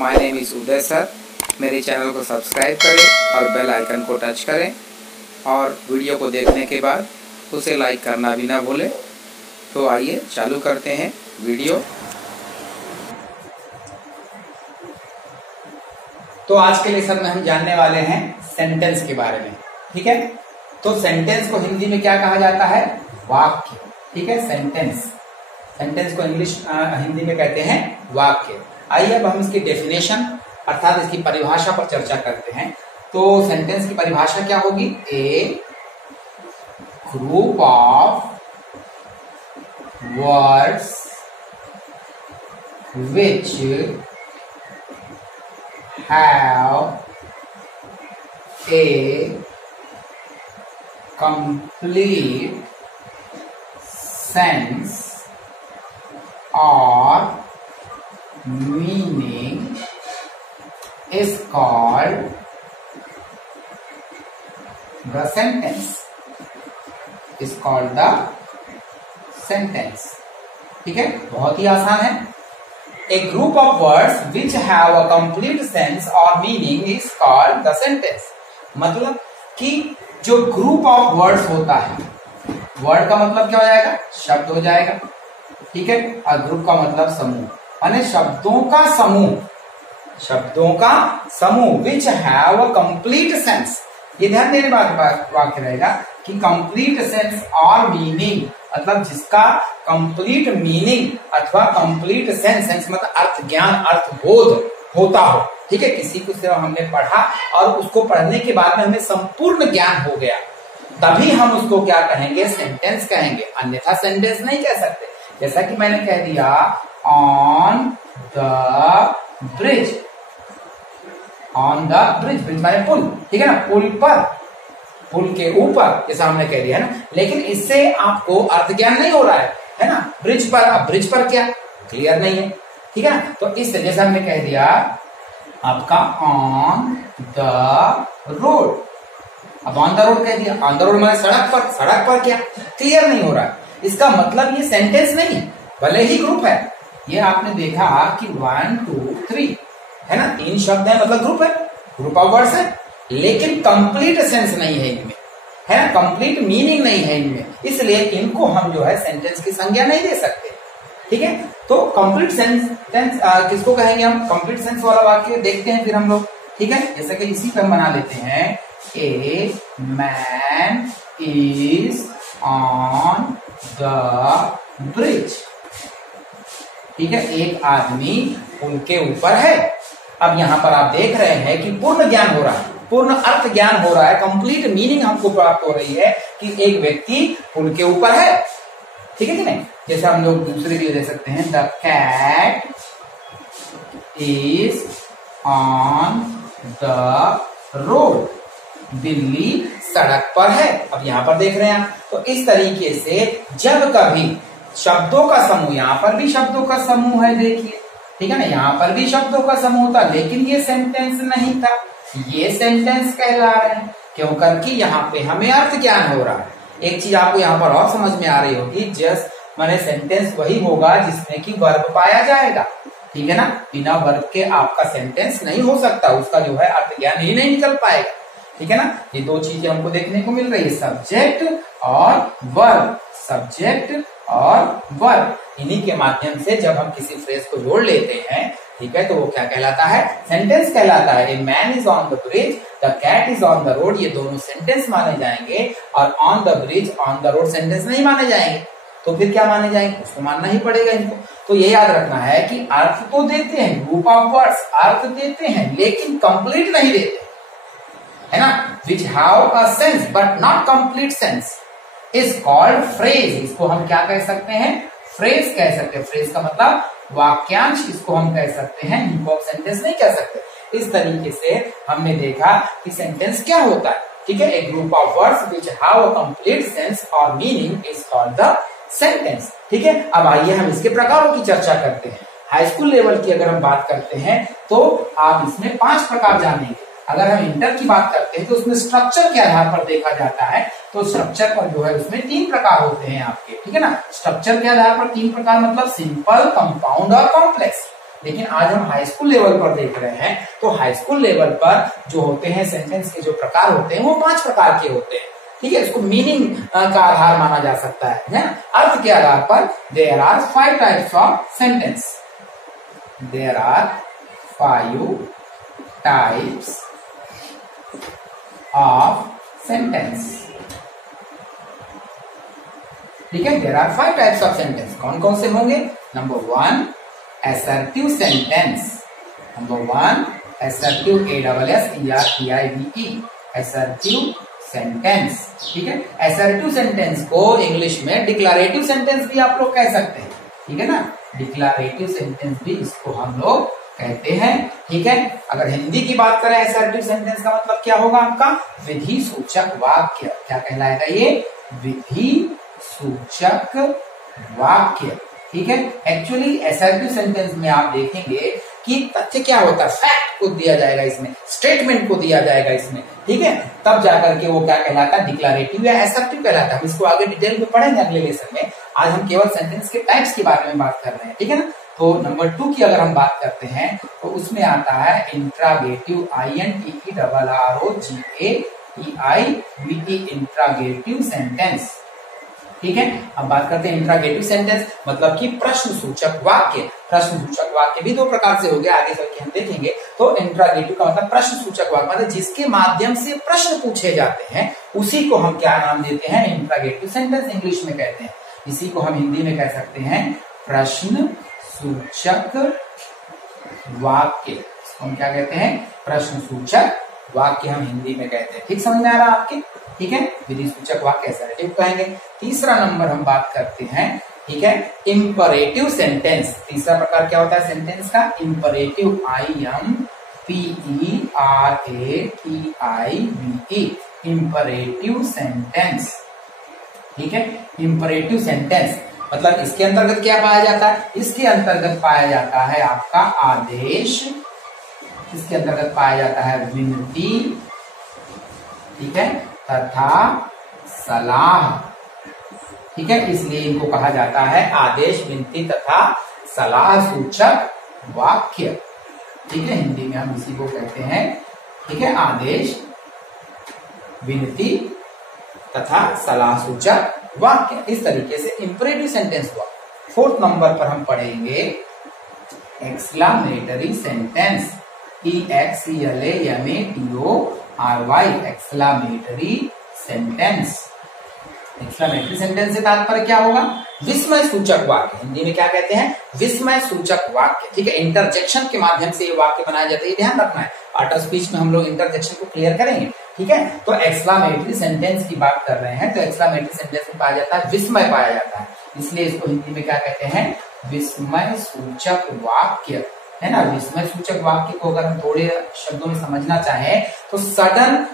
My name is Uday sir. मेरे channel को subscribe करें और बेल आइकन को टच करें और वीडियो को देखने के बाद उसे लाइक करना भी ना भूलें। तो आइए चालू करते हैं वीडियो। तो आज के लेसन में हम जानने वाले हैं सेंटेंस के बारे में। ठीक है, तो सेंटेंस को हिंदी में क्या कहा जाता है? वाक्य। ठीक है, सेंटेंस को हिंदी में कहते हैं वाक्य। आइए अब हम इसकी डेफिनेशन अर्थात इसकी परिभाषा पर चर्चा करते हैं। तो सेंटेंस की परिभाषा क्या होगी? A group of words which have a complete sense or meaning is called the sentence. Is called the sentence. ठीक है, बहुत ही आसान है। A group of words which have a complete sense or meaning is called the sentence. मतलब कि जो group of words होता है, वर्ड का मतलब क्या हो जाएगा? शब्द हो जाएगा। ठीक है, और ग्रुप का मतलब समूह, माने शब्दों का समूह विच हैव अ कंप्लीट सेंस। ये ध्यान देने वाक्य रहेगा कि कंप्लीट सेंस और मीनिंग, मतलब जिसका कंप्लीट मीनिंग अथवा कंप्लीट सेंस मतलब अर्थ ज्ञान, अर्थ बोध होता हो। ठीक है, किसी को से हमने पढ़ा और उसको पढ़ने के बाद में हमें संपूर्ण ज्ञान हो गया, तभी हम उसको क्या कहेंगे? सेंटेंस कहेंगे, अन्यथा सेंटेंस नहीं कह सकते। जैसा कि मैंने कह दिया ऑन द ब्रिज, ब्रिज माने पुल। ठीक है ना, पुल पर, पुल के ऊपर, जैसा हमने कह दिया है ना। लेकिन इससे आपको अर्थ ज्ञान नहीं हो रहा है ना। ब्रिज पर, अब ब्रिज पर क्या क्लियर नहीं है। ठीक है ना, तो इस जैसा हमने कह दिया आपका ऑन द रोड। अब ऑन द रोड कह दिया, ऑन द रोड माने सड़क पर क्या क्लियर नहीं हो रहा है। इसका मतलब ये सेंटेंस नहीं, भले ही ग्रुप है। ये आपने देखा कि 1 2 3 है ना, 3 शब्द है, मतलब ग्रुप है, ग्रुप ऑफ वर्ड्स है, लेकिन कंप्लीट सेंस नहीं है इनमें, है ना, कंप्लीट मीनिंग नहीं है इनमें, इसलिए इनको हम जो है सेंटेंस की संज्ञा नहीं दे सकते। ठीक है, तो कंप्लीट सेंस किसको कहेंगे हम? कंप्लीट सेंस वाला वाक्य देखते हैं फिर हम लोग। ठीक है, जैसे कि इसी पे हम बना लेते हैं, ए man is on the bridge. ठीक है, एक आदमी पुल के ऊपर है। अब यहां पर आप देख रहे हैं कि पूर्ण ज्ञान हो रहा है, पूर्ण अर्थ ज्ञान हो रहा है, कंप्लीट मीनिंग हमको प्राप्त हो रही है कि एक व्यक्ति पुल के ऊपर है। ठीक है कि नहीं? जैसे हम लोग दूसरे के लिए दे सकते हैं, the cat is on the road, बिल्ली सड़क पर है। अब यहां पर देख रहे हैं आप, तो इस तरीके से जब कभी शब्दों का समूह, यहां पर भी शब्दों का समूह है, देखिए। ठीक है ना, यहां पर भी शब्दों का समूह था, लेकिन ये सेंटेंस नहीं था, ये सेंटेंस कहला रहे हैं। क्यों? करके यहाँ पे हमें अर्थ ज्ञान हो रहा है। एक चीज आपको यहाँ पर और समझ में आ रही होगी, जस्ट माने सेंटेंस वही होगा जिसमें कि वर्ब पाया जाएगा। ठीक है ना, बिना वर्ब के आपका सेंटेंस नहीं हो सकता, उसका जो है अर्थ ज्ञान ही नहीं निकल पाएगा। ठीक है ना, ये 2 चीजें हमको देखने को मिल रही है, सब्जेक्ट और वर्ब, सब्जेक्ट और वर्ब। इन्हीं के माध्यम से जब हम किसी फ्रेज को जोड़ लेते हैं, ठीक है, तो वो क्या कहलाता है? सेंटेंस कहलाता है। A man is on the bridge, the cat is on the road, ये दोनों सेंटेंस माने जाएंगे, और on the bridge, on the road sentence नहीं माने जाएंगे। तो फिर क्या माने जाएंगे? उसको मानना ही पड़ेगा इनको। तो ये याद रखना है कि अर्थ तो देते हैं, ग्रुप ऑफ वर्ड्स अर्थ देते हैं, लेकिन कंप्लीट नहीं देते, है ना। विच have a sense but not complete sense is called phrase. इसको हम क्या कह सकते हैं? फ्रेज कह सकते हैं। फ्रेज का मतलब वाक्यांश, इसको हम कह सकते हैं, इनको हम सेंटेंस नहीं कह सकते। इस तरीके से हमने देखा कि सेंटेंस क्या होता है। ठीक है, a group of words which have a complete sense और meaning is called the sentence. ठीक है, अब आइए हम इसके प्रकारों की चर्चा करते हैं। हाई स्कूल लेवल की अगर हम बात करते हैं तो आप इसमें 5 प्रकार जानेंगे। अगर हम इंटर की बात करते हैं तो उसमें स्ट्रक्चर के आधार पर देखा जाता है, तो स्ट्रक्चर पर जो है उसमें 3 प्रकार होते हैं आपके, ठीक है ना। स्ट्रक्चर के आधार पर 3 प्रकार मतलब सिंपल, कंपाउंड और कॉम्प्लेक्स। लेकिन आज हम हाई स्कूल लेवल पर देख रहे हैं। तो हाई स्कूल लेवल पर जो होते हैं सेंटेंस के जो प्रकार होते हैं वो 5 प्रकार के होते हैं। ठीक है, इसको मीनिंग का आधार माना जा सकता है, अर्थ के आधार पर। There are 5 types of sentence. There are 5 types of sentence. ठीक है, there are 5 types of sentence. कौन कौन से होंगे? Number 1 assertive sentence। Number 1 assertive ASSERTIVE assertive sentence. ठीक है, assertive सेंटेंस को इंग्लिश में डिक्लरेटिव सेंटेंस भी आप लोग कह सकते हैं। ठीक है ना, डिक्लरेटिव सेंटेंस भी इसको हम लोग कहते हैं। ठीक है, अगर हिंदी की बात करें assertive सेंटेंस का मतलब क्या होगा आपका? विधि सूचक वाक्य। क्या कहलाएगा ये? विधि सूचक वाक्य। ठीक है, एक्चुअली assertive सेंटेंस में आप देखेंगे कि तथ्य क्या होता है, फैक्ट को दिया जाएगा इसमें, स्टेटमेंट को दिया जाएगा इसमें। ठीक है, तब जाकर के वो क्या कहलाता है? डिक्लरेटिव या assertive कहलाता है। हम इसको आगे डिटेल में पढ़ेंगे अगले लेसन में। आज हम केवल सेंटेंस के टाइप्स के बारे में बात कर रहे हैं। ठीक है ना, तो नंबर 2 की अगर हम बात करते हैं तो उसमें आता है इंट्रागेटिव INTERROGATIVE इंट्रागेटिव सेंटेंस। ठीक है, अब बात करते हैं इंट्रागेटिव सेंटेंस मतलब कि प्रश्न सूचक वाक्य। प्रश्न सूचक वाक्य भी 2 प्रकार से हो गया, आगे चल के हम देखेंगे। तो इंट्रागेटिव का मतलब प्रश्न सूचक वाक्य, मतलब जिसके माध्यम से प्रश्न पूछे जाते हैं उसी को हम क्या नाम देते हैं? इंट्रागेटिव सेंटेंस इंग्लिश में कहते हैं। इसी को हम हिंदी में कह सकते हैं प्रश्न सूचक वाक्य। इसको हम क्या कहते हैं? प्रश्न सूचक वाक्य हम हिंदी में कहते हैं। ठीक समझ में आ रहा है आपके? ठीक है, विधि सूचक वाक्य असर्टिव कहेंगे। तीसरा नंबर हम बात करते हैं, ठीक है, इंपरेटिव सेंटेंस। तीसरा प्रकार क्या होता है सेंटेंस का? Imperative IMPERATIVE imperative sentence. ठीक है, इंपरेटिव सेंटेंस मतलब इसके अंतर्गत क्या पाया जाता है? इसके अंतर्गत पाया जाता है आपका आदेश, इसके अंतर्गत पाया जाता है विनती, ठीक है, तथा सलाह। ठीक है, इसलिए इनको कहा जाता है आदेश, विनती तथा सलाह सूचक वाक्य। ठीक है, हिंदी में हम इसी को कहते हैं, ठीक है, आदेश, विनती तथा सलाह सूचक वाक्य। इस तरीके से इंपरेटिव सेंटेंस हुआ। 4th नंबर पर हम पढ़ेंगे exclamatory sentence. EXCLAMATORY exclamatory sentence. Exclamatory sentence से तात्पर्य क्या होगा? विस्मय सूचक वाक्य। हिंदी में क्या कहते हैं? विस्मय सूचक वाक्य। ठीक है, इंटरजेक्शन के माध्यम से ये वाक्य बनाया जाता है, ये ध्यान रखना है। पार्ट ऑफ स्पीच में हम लोग इंटरजेक्शन को क्लियर करेंगे। ठीक है, तो एक्सक्लामेटरी सेंटेंस की बात कर रहे हैं, तो एक्सक्लामेटरी सेंटेंस में पाया जाता है विस्मय पाया जाता है, इसलिए इसको हिंदी में क्या कहते हैं? विस्मय सूचक वाक्य, है ना। विस्मय सूचक वाक्य को अगर हम थोड़े शब्दों में समझना चाहें तो सडन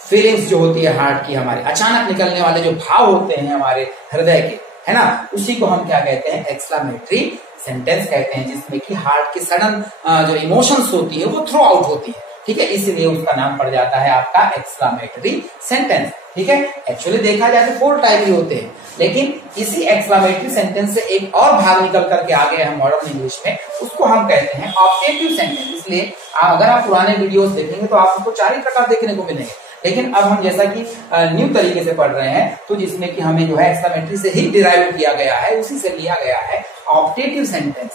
फीलिंग्स जो होती है हार्ट की, हमारे अचानक निकलने वाले जो भाव होते हैं हमारे हृदय के, है ना, उसी को हम क्या कहते हैं? एक्सक्लामेटरी सेंटेंस कहते हैं, जिसमें कि हार्ट की सडन जो इमोशंस होती है वो थ्रो आउट होती है। ठीक है, इसलिए उसका नाम पड़ जाता है आपका एक्सक्लामेटरी सेंटेंस। ठीक है, एक्चुअली देखा जाए तो 4 टाइप ही होते हैं, लेकिन इसी एक्सक्लामेटरी सेंटेंस से एक और भाग निकल करके आ गया है मॉडर्न इंग्लिश में, उसको हम कहते हैं ऑप्टेटिव सेंटेंस। इसलिए अगर आप पुराने वीडियोस देखेंगे तो आपको 4 ही प्रकार देखने को मिलेंगे, लेकिन अब हम जैसा कि न्यू तरीके से पढ़ रहे हैं, तो जिसमें कि हमें जो है एक्सक्लामेटरी से ही डिराइव किया गया है, उसी से लिया गया है। ऑप्टेटिव सेंटेंस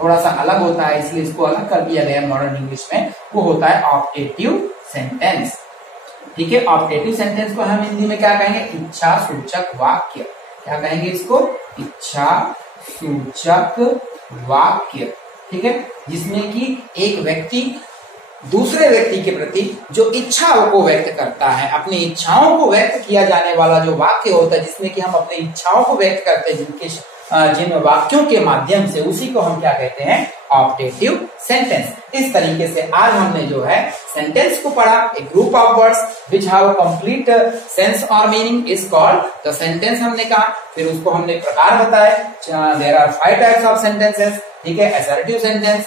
थोड़ा सा अलग होता है, इसलिए इसको अलग कर दिया गया मॉडर्न इंग्लिश में, वो होता है ऑप्टेटिव सेंटेंस। ठीक है, ऑप्टेटिव सेंटेंस को हम हिंदी में क्या कहेंगे? इच्छा सूचक वाक्य। क्या कहेंगे इसको? इच्छा सूचक वाक्य। ठीक है, जिसमें कि एक व्यक्ति दूसरे व्यक्ति के प्रति जो इच्छाओं को व्यक्त करता है, अपनी इच्छाओं को व्यक्त किया जाने वाला जो वाक्य होता है, जिसमें कि हम अपनी इच्छाओं को व्यक्त करते हैं जिन वाक्यों के माध्यम से, उसी को हम क्या कहते हैं? Optative sentence. इस तरीके से आज हमने जो है सेंटेंस को पढ़ा। A group of words which have complete sense और meaning is called the sentence हमने कहा। फिर उसको हमने प्रकार बताए। There are 5 types of sentences. ठीक है, assertive sentence,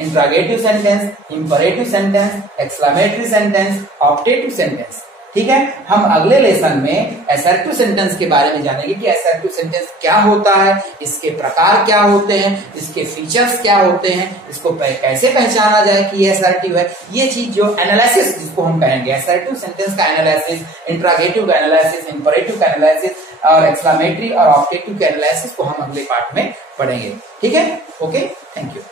interrogative sentence, imperative sentence, exclamatory sentence, optative sentence. ठीक है, हम अगले लेसन में असर्टिव सेंटेंस के बारे में जानेंगे कि असर्टिव सेंटेंस क्या होता है, इसके प्रकार क्या होते हैं, इसके फीचर्स क्या होते हैं, इसको कैसे पहचाना जाए कि ये असर्टिव है। ये चीज जो एनालिसिस जिसको हम कहेंगे, असर्टिव सेंटेंस का एनालिसिस, इंट्रोगेटिव का एनालिसिस, इंपरेटिव का एनालिसिस और एक्सक्लेमेटरी और ऑब्जेक्टिव के एनालिसिस को हम अगले पार्ट में पढ़ेंगे। ठीक है, ओके, थैंक यू।